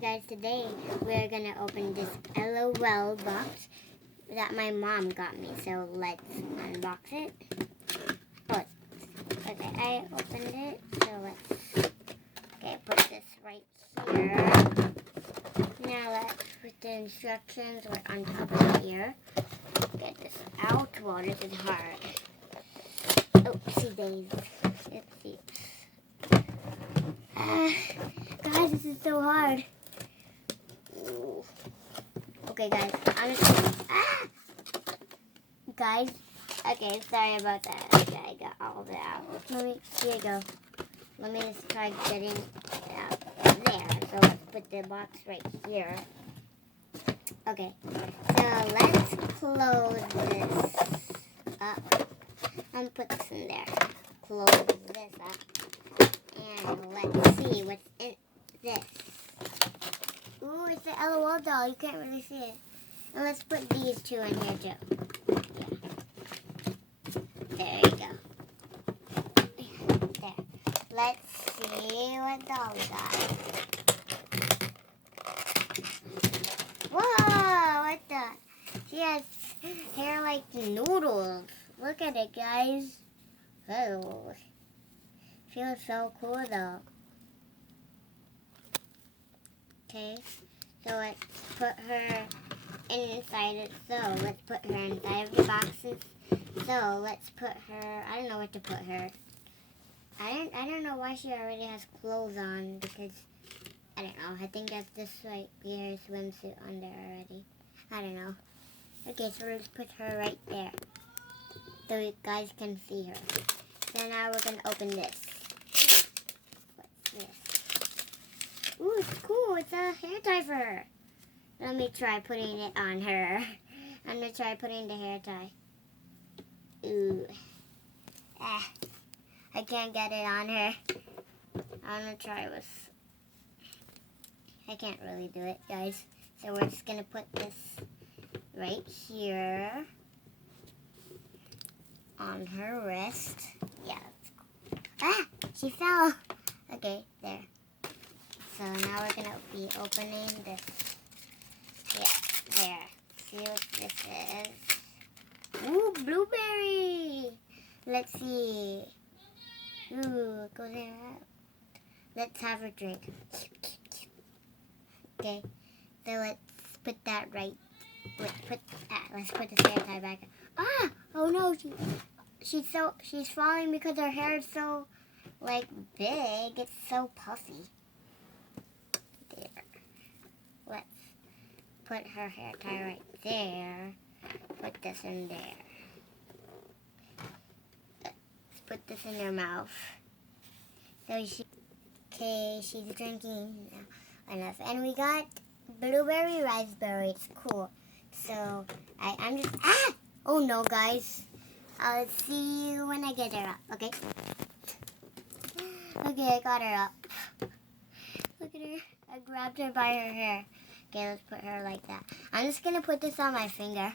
Hi guys, today we're gonna open this LOL box that my mom got me. So let's unbox it. Oh, okay, I opened it. So let's put this right here. Now let's put the instructions right on top of here. Get this out. Well, this is hard. Oopsie days. Oopsie. Guys, this is so hard. Ooh. Okay, guys, I'm just guys. Okay, sorry about that. Okay, I got all of it out. Here you go. Let me just try getting it out there. So let's put the box right here. Okay, so let's close this up and put this in there. Close this up. And let's see what's in this. Ooh, it's the LOL doll. You can't really see it. And let's put these two in here too. Yeah. There you go. There. Let's see what doll we got. Whoa, what the? She has hair like noodles. Look at it, guys. Oh. Feels so cool though. Okay, so let's put her inside it. So let's put her inside of the boxes. So let's put her. I don't know what to put her. I don't know why she already has clothes on, because I don't know. I think that's just like her swimsuit on there already. I don't know. Okay, so let's put her right there so you guys can see her. So now we're gonna open this. What's this? Ooh, it's cool. It's a hair tie for her. Let me try putting it on her. I'm gonna try putting the hair tie. Ooh. I can't get it on her. I'm gonna try with. I can't really do it, guys. So we're just gonna put this right here on her wrist. Yeah. She fell. Okay, there. So now we're gonna be opening this. Yeah, there. See what this is. Ooh, blueberry. Let's see. Ooh, it goes in. Let's have a drink. Okay, so let's put that right. Let's put this hair tie back. Oh no, she's falling because her hair is so like big. It's so puffy. There. Let's put her hair tie right there. Put this in there. Let's put this in her mouth. So she's drinking now. Enough. And we got blueberry raspberry. It's cool. So I'm just oh no, guys. I'll see you when I get her up. Okay. Okay, I got her up. Look at her. I grabbed her by her hair. Okay, let's put her like that. I'm just gonna put this on my finger.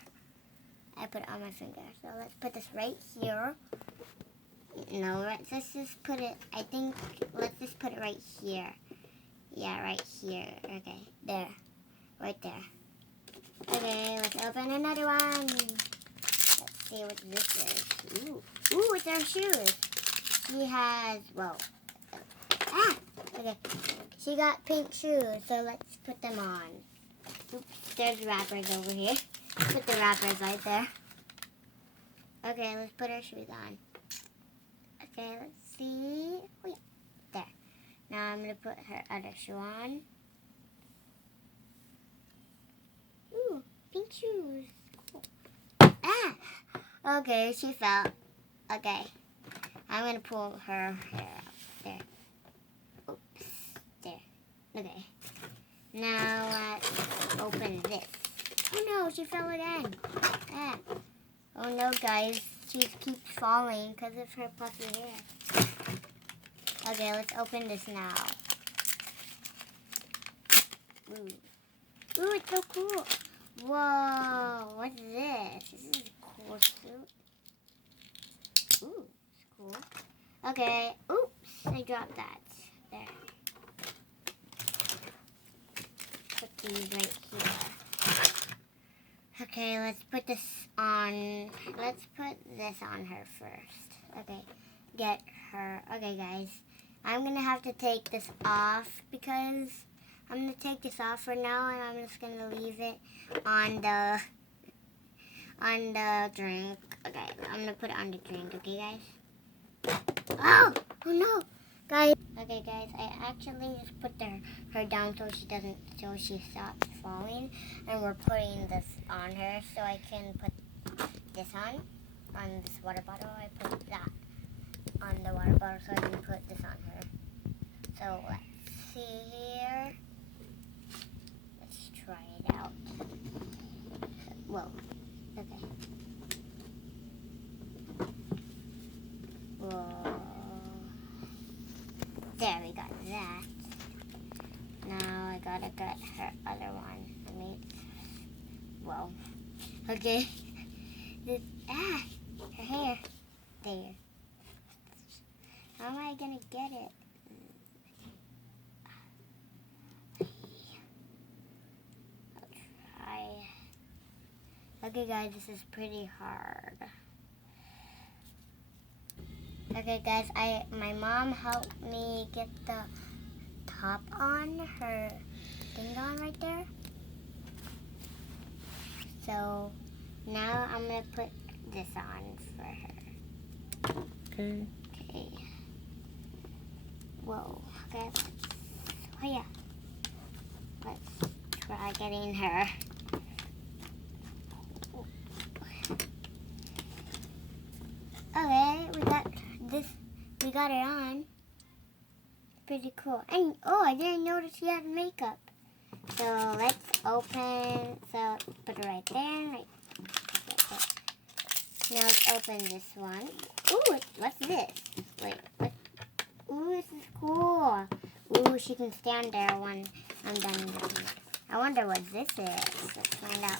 I put it on my finger. So let's put this right here. No, let's just put it. Let's just put it right here. Yeah, right here. Okay, there. Right there. Okay, let's open another one. Let's see what this is. Ooh, it's our shoes. She has, okay. She got pink shoes, so let's put them on. Oops, there's wrappers over here. Put the wrappers right there. Okay, let's put our shoes on. Okay, let's see. Oh, yeah. There. Now I'm going to put her other shoe on. Ooh, pink shoes. Cool. Okay, she fell. Okay. I'm going to pull her hair out. There. Oops. There. Okay. Now let's open this. Oh no, she fell again. Oh no, guys. She keeps falling because of her puffy hair. Okay, let's open this now. Ooh, it's so cool. Whoa, what's this? This is a cool suit. Ooh, it's cool. Okay, oops, I dropped that. There. these right here. Okay, let's put this on. Let's put this on her first. Okay, get her. Okay, guys, I'm gonna have to take this off because I'm gonna take this off for now, and I'm just gonna leave it on the drink. Okay, I'm gonna put it on the drink. Okay, guys. Oh no, guys. Okay, guys, I actually just put her down so she stops falling, and we're putting this on her so I can put this on this water bottle. I put that on the water bottle so I can put this on her. So let's see here. Let's try it out. Whoa. Okay. Whoa. There, we got that. Now I gotta get her other one. I mean, whoa. Okay. Her hair. There. How am I gonna get it? I'll try. Okay, guys, this is pretty hard. Okay, guys, my mom helped me get the top on her thing on right there. So now I'm gonna put this on for her. Okay. Okay. Whoa. Okay. Oh yeah. Let's try getting her. Okay, we got it on. Pretty cool. And oh, I didn't notice she had makeup. So let's open. So put it right there. Right there. Now let's open this one. Ooh, what's this? Wait, what? Ooh, this is cool. Ooh, she can stand there when I'm done with this. I wonder what this is. Let's find out.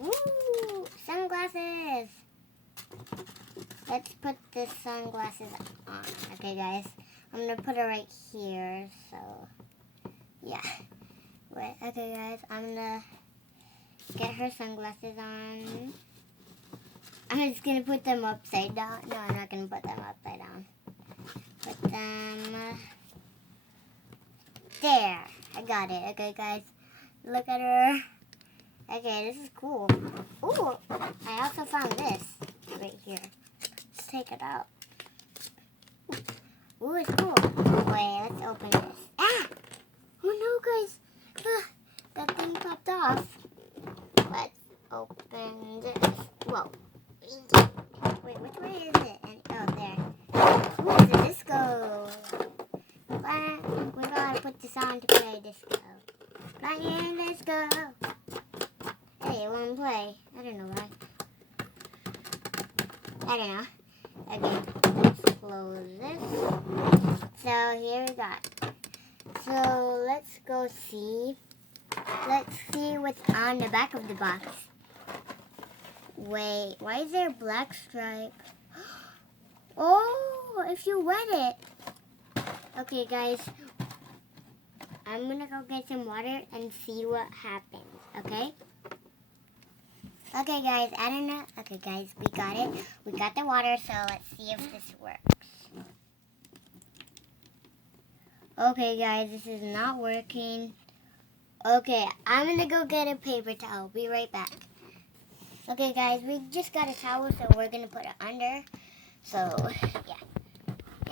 Ooh, sunglasses. Let's put the sunglasses on. Okay, guys. I'm going to put it right here. So, yeah. Wait, okay, guys. I'm going to get her sunglasses on. I'm just going to put them upside down. No, I'm not going to put them upside down. Put them there. I got it. Okay, guys. Look at her. Okay, this is cool. Ooh, I also found this right here. Let's take it out. Ooh, it's cool. Wait, let's open this. Ah! Oh no, guys. Ah, that thing popped off. Let's open this. Whoa. Wait, which way is it? And, oh, there. Ooh, it's a disco. We gotta put this on to play disco. Playing disco. Hey, it won't play. I don't know why. I don't know. Okay, let's close this. So here we got. So let's go see. Let's see what's on the back of the box. Wait, why is there a black stripe? Oh, if you wet it. Okay, guys. I'm gonna go get some water and see what happens, okay? Okay, guys, I don't know. Okay, guys, we got it. We got the water, so let's see if this works. Okay, guys, this is not working. Okay, I'm gonna go get a paper towel. Be right back. Okay, guys, we just got a towel, so we're gonna put it under. So, yeah.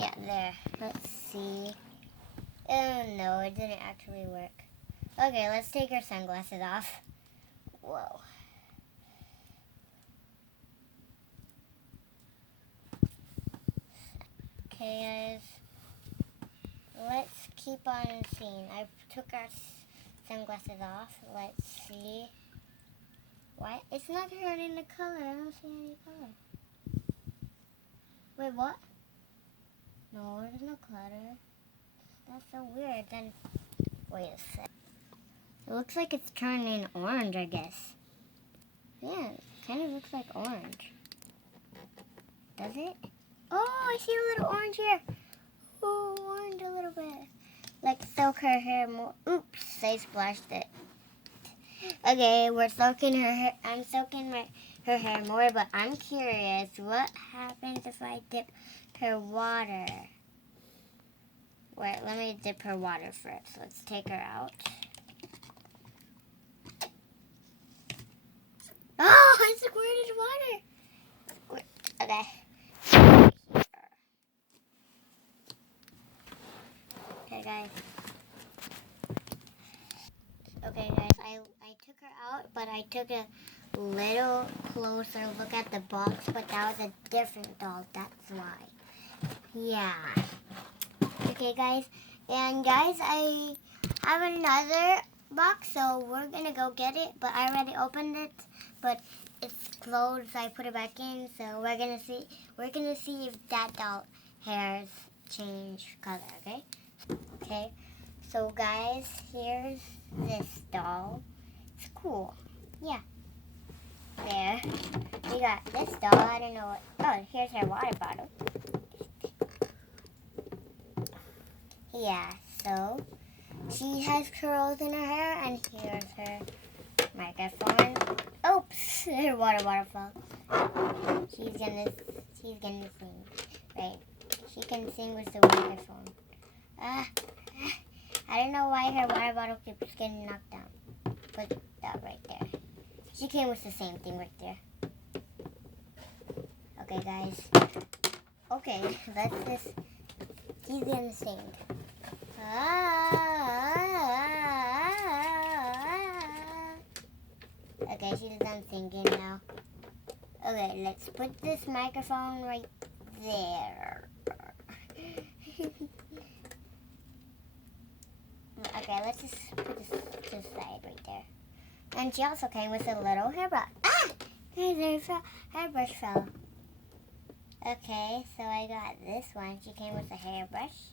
Yeah, there. Let's see. Oh, no, it didn't actually work. Okay, let's take our sunglasses off. Whoa. Okay, guys. Let's keep on seeing. I took our sunglasses off. Let's see. What? It's not turning the color. I don't see any color. Wait, what? No, there's no color. That's so weird. Then, wait a sec. It looks like it's turning orange, I guess. Yeah, it kind of looks like orange. Does it? Oh, I see a little orange here. Oh, orange a little bit. Like soak her hair more. Oops, I splashed it. Okay, we're soaking her hair. I'm soaking her hair more, but I'm curious what happens if I dip her water. Wait, let me dip her water first. Let's take her out. Oh, I squirted water. Okay. Okay, guys. Okay, guys. I took her out, but I took a little closer look at the box, but that was a different doll. That's why. Yeah. Okay, guys. And, guys, I have another box, so we're going to go get it. But I already opened it, but it's closed, so I put it back in. So we're going to see if that doll hairs change color, okay? Okay. So, guys, here's this doll. It's cool. Yeah. There. We got this doll. I don't know what. Oh, here's her water bottle. Yeah, so she has curls in her hair, and here's her microphone. Oops, her water bottle fell. She's gonna sing. Right, she can sing with the microphone. I don't know why her water bottle keeps getting knocked down. Put that right there. She came with the same thing right there. Okay, guys. Okay, let's just. He's gonna sing. Okay, she's done singing now. Okay, let's put this microphone right there. Okay, let's just put this to the side right there. And she also came with a little hairbrush. Ah! There's her hairbrush fell. Okay, so I got this one. She came with a hairbrush.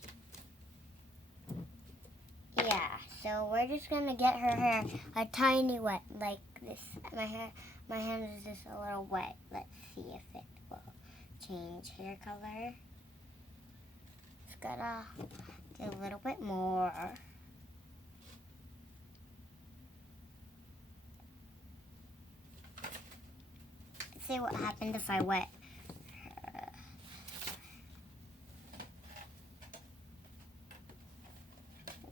Yeah, so we're just gonna get her hair a tiny wet, like this. My hand is just a little wet. Let's see if it will change hair color. Just gotta do a little bit more. Let's see what happens if I wet.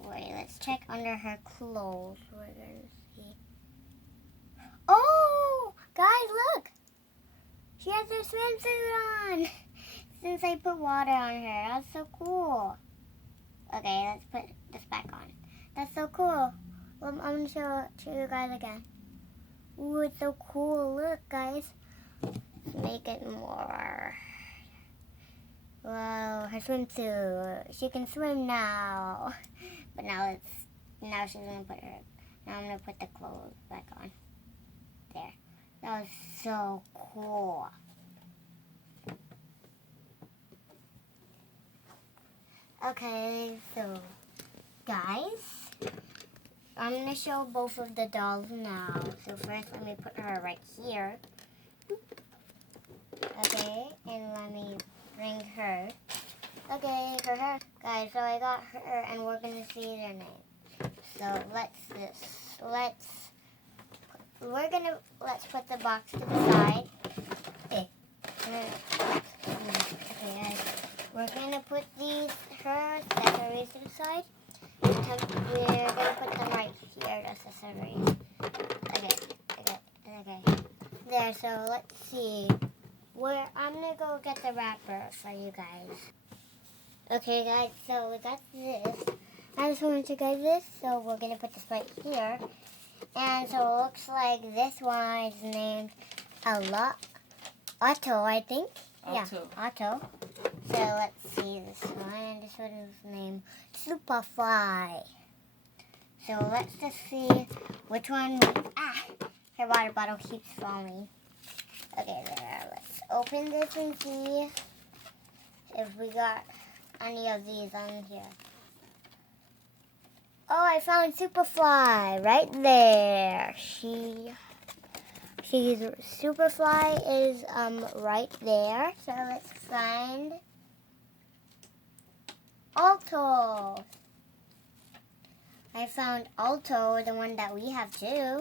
Wait, let's check under her clothes. We're gonna see. Oh, guys, look! She has her swimsuit on. Since I put water on her, that's so cool. Okay, let's put this back on. That's so cool. I'm gonna show it to you guys again. Ooh, it's so cool. Look, guys. Let's make it more. Wow, her swimsuit. She can swim now. But now she's gonna now I'm gonna put the clothes back on. There. That was so cool. Okay, so guys, I'm gonna show both of the dolls now. So first let me put her right here. Okay, and let me bring her. Okay, her hair. Guys, so I got her, and we're gonna see their name. So let's put the box to the side. Okay, guys, we're gonna put her accessories to the side. We're gonna put them right here, the accessories. Okay. There. So let's see. I'm gonna go get the wrapper for you guys. Okay, guys, so we got this. I just wanted to get this, so we're going to put this right here. And so it looks like this one is named Otto, I think. Otto. Yeah, Otto. So let's see this one. This one is named Superfly. So let's just see which one. Her water bottle keeps falling. Okay, there. Let's open this and see if we got any of these on here. Oh, I found Superfly right there. Superfly is right there. So let's find. alto. I found alto, the one that we have too.